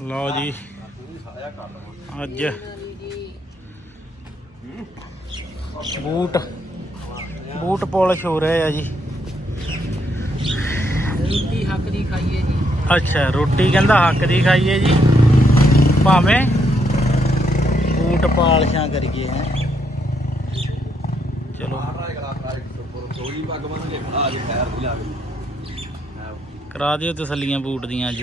ਲਓ ਜੀ ਅੱਜ ਬੂਟ ਬੂਟ ਪੋਲਿਸ਼ ਹੋ ਰਿਹਾ ਆ ਜੀ ਰੋਟੀ ਹੱਕ ਦੀ ਖਾਈਏ ਜੀ ਅੱਛਾ ਰੋਟੀ ਕਹਿੰਦਾ ਹੱਕ ਦੀ ਖਾਈਏ ਜੀ ਭਾਵੇਂ ਬੂਟ ਪਾਲਸ਼ਾਂ ਕਰੀਏ ਹੈ ਚਲੋ ਕਰਾ ਦਿਓ ਤਸੱਲੀਆਂ ਬੂਟ ਦੀਆਂ ਅੱਜ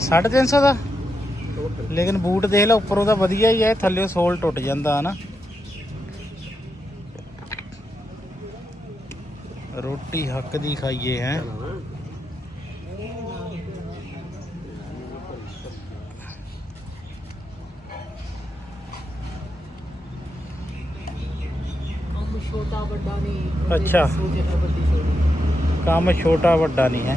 ਸਾਢੇ 300 ਦਾ ਲੇਕਿਨ ਬੂਟ ਦੇਖ ਲੈ ਉੱਪਰੋਂ ਦਾ ਵਧੀਆ ਹੀ ਹੈ ਥੱਲੇ ਸੋਲ ਟੁੱਟ ਜਾਂਦਾ ਹਨਾ ਰੋਟੀ ਹੱਕ ਦੀ ਖਾਈਏ ਹੈ ਛੋਟਾ ਵੱਡਾ ਨਹੀਂ ਅੱਛਾ ਕੰਮ ਛੋਟਾ ਵੱਡਾ ਨਹੀਂ ਹੈ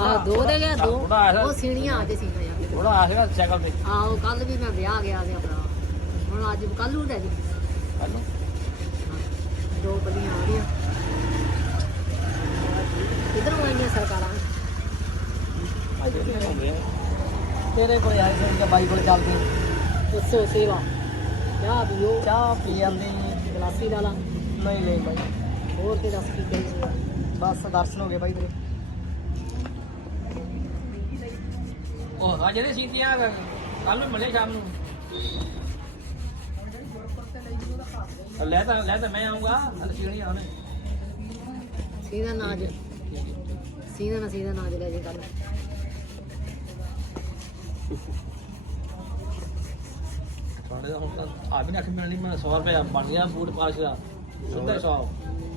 ਆ ਦੋ ਦੇ ਗਿਆ ਦੋ ਉਹ ਸੀਣੀਆਂ ਤੇ ਸੀਣ ਜਾਂਦੇ ਥੋੜਾ ਆ ਗਿਆ ਸਾਈਕਲ ਤੇ ਆ ਉਹ ਕੱਲ ਵੀ ਮੈਂ ਵਿਆਹ ਗਿਆ ਸੀ ਆਪਣਾ ਹੁਣ ਅੱਜ ਕੱਲ ਹੁੰਦਾ ਜੀ ਹਲੋ ਦੋ ਬਲੀਆਂ ਆ ਇਧਰ ਕਿਧਰ ਆਈਆਂ ਸਰਕਾਰਾਂ ਤੇਰੇ ਕੋਲ ਆਈ ਜੀ ਕਿ ਬਾਈ ਕੋਲ ਚੱਲਦੇ ਉਸੋ ਸੇਵਾ ਚਾਹ ਪੀਓ ਚਾਹ ਪੀ ਜਾਂਦੇ ਗਲਾਸੀ ਨਾਲ ਨਹੀਂ ਨਹੀਂ ਬਾਈ ਹੋਰ ਤੇ ਦੱਸ ਕੀ ਕਹੀ ਬਸ ਦਰਸ਼ਨ ਹੋ ਗਏ ਭਾਈ ਤੇਰੇ ਉਹ ਅੱਜ ਦੇ ਕੱਲ ਨੂੰ ਮਿਲੇ ਸ਼ਾਮ ਨੂੰ ਲੈ ਤਾਂ ਲੈ ਤਾਂ ਮੈਂ ਆਉਂਗਾ ਹਲ ਸੀਣੀ ਆਉਣੇ ਸੀਦਾ ਨਾਜ ਸੀਦਾ ਨਾ ਸੀਦਾ ਨਾਜ ਲੈ ਜੀ ਕੱਲ ਬਾੜੇ ਦਾ ਹੁਣ ਤਾਂ ਆ ਵੀ ਨਾ ਕਿ ਮਿਲਣੀ ਮੈਂ 100 ਰੁਪਏ ਬਣ ਗਿਆ ਬੂਟ ਪਾਸ਼ ਦਾ ਸੁੱਧਾ 100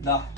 那。